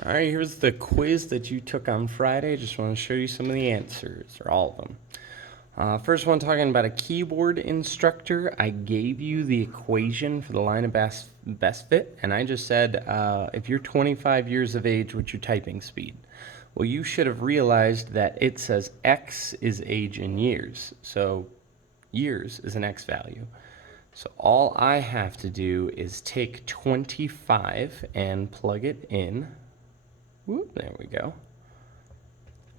All right, here's the quiz that you took on Friday. Just want to show you some of the answers, or all of them. First one, talking about a keyboard instructor. I gave you the equation for the line of best fit, and I just said, if you're 25 years of age, what's your typing speed? Well, you should have realized that it says X is age in years, so years is an X value. So all I have to do is take 25 and plug it in. Whoop, there we go.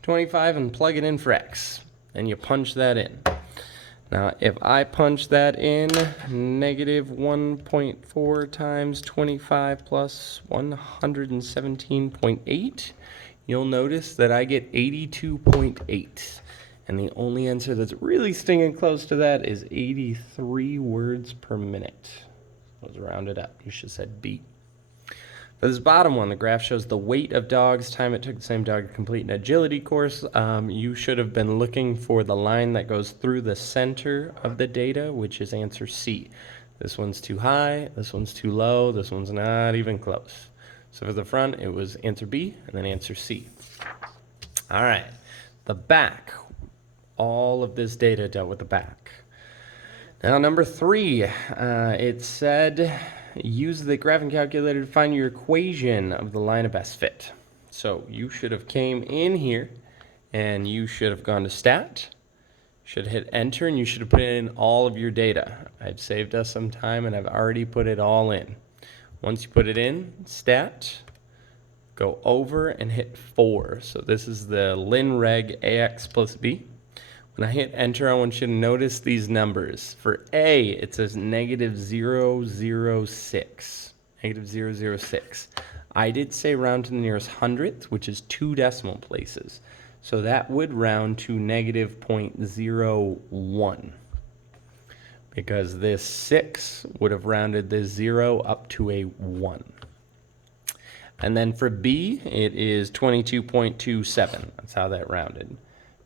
25 and plug it in for X. And you punch that in. Now, if I punch that in, negative 1.4 times 25 plus 117.8, you'll notice that I get 82.8. And the only answer that's really stinging close to that is 83 words per minute. Let's round it up. You should have said B. For this bottom one, the graph shows the weight of dogs, time it took the same dog to complete an agility course. You should have been looking for the line that goes through the center of the data, which is answer C. This one's too high, this one's too low, this one's not even close. So for the front, it was answer B and then answer C. All right, the back. All of this data dealt with the back. Now, number 3, it said, use the graphing calculator to find your equation of the line of best fit. So you should have came in here and you should have gone to stat, should hit enter, and you should have put in all of your data. I've saved us some time and I've already put it all in. Once you put it in, stat, go over and hit 4. So this is the linreg AX plus B. When I hit enter, I want you to notice these numbers. For A, it says negative 006. Negative 006. I did say round to the nearest hundredth, which is 2 decimal places. So that would round to negative 0.01. Because this 6 would have rounded this 0 up to a 1. And then for B, it is 22.27. That's how that rounded.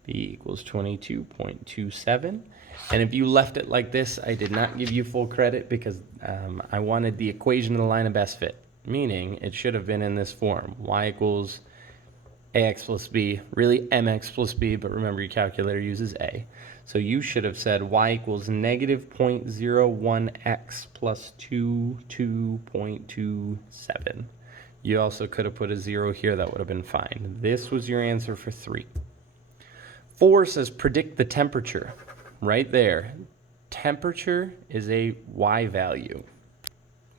B equals 22.27. And if you left it like this, I did not give you full credit because I wanted the equation of the line of best fit, meaning it should have been in this form. Y equals AX plus B, really MX plus B, but remember your calculator uses A. So you should have said Y equals negative 0.01X plus 22.27. You also could have put a 0 here. That would have been fine. This was your answer for 3. 4 says predict the temperature. Right there. Temperature is a Y value.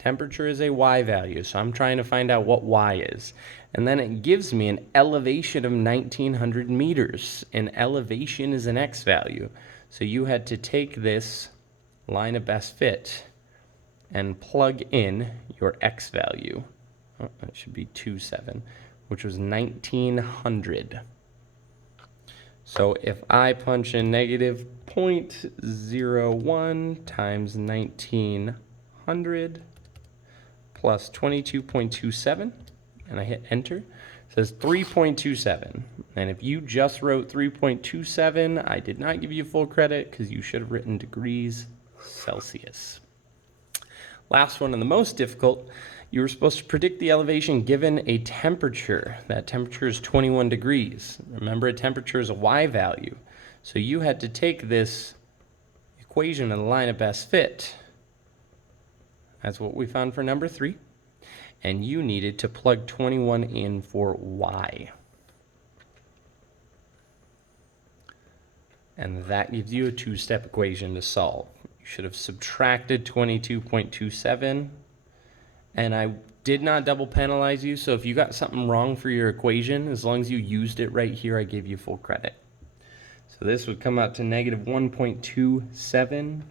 Temperature is a Y value, so I'm trying to find out what Y is. And then it gives me an elevation of 1900 meters. And elevation is an X value. So you had to take this line of best fit and plug in your X value. Oh, that should be 27, which was 1900. So if I punch in negative 0.01 times 1900 plus 22.27, and I hit enter, it says 3.27. And if you just wrote 3.27, I did not give you full credit because you should have written degrees Celsius. Last one, and the most difficult, you were supposed to predict the elevation given a temperature. That temperature is 21 degrees. Remember, a temperature is a Y value. So you had to take this equation of the line of best fit. That's what we found for number 3. And you needed to plug 21 in for Y. And that gives you a 2-step equation to solve. You should have subtracted 22.27. And I did not double penalize you, so if you got something wrong for your equation, as long as you used it right here, I gave you full credit. So this would come out to negative 1.27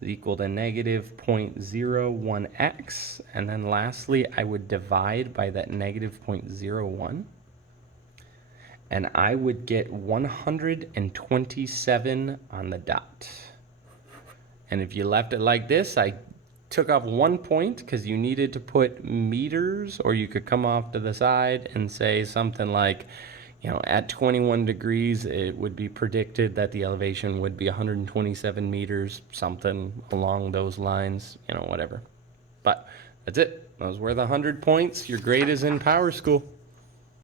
is equal to negative 0.01x. And then lastly, I would divide by that negative 0.01. And I would get 127 on the dot. And if you left it like this, I took off 1 point because you needed to put meters, or you could come off to the side and say something like, at 21 degrees, it would be predicted that the elevation would be 127 meters, something along those lines, whatever. But that's it. Those were the 100 points. Your grade is in Power School.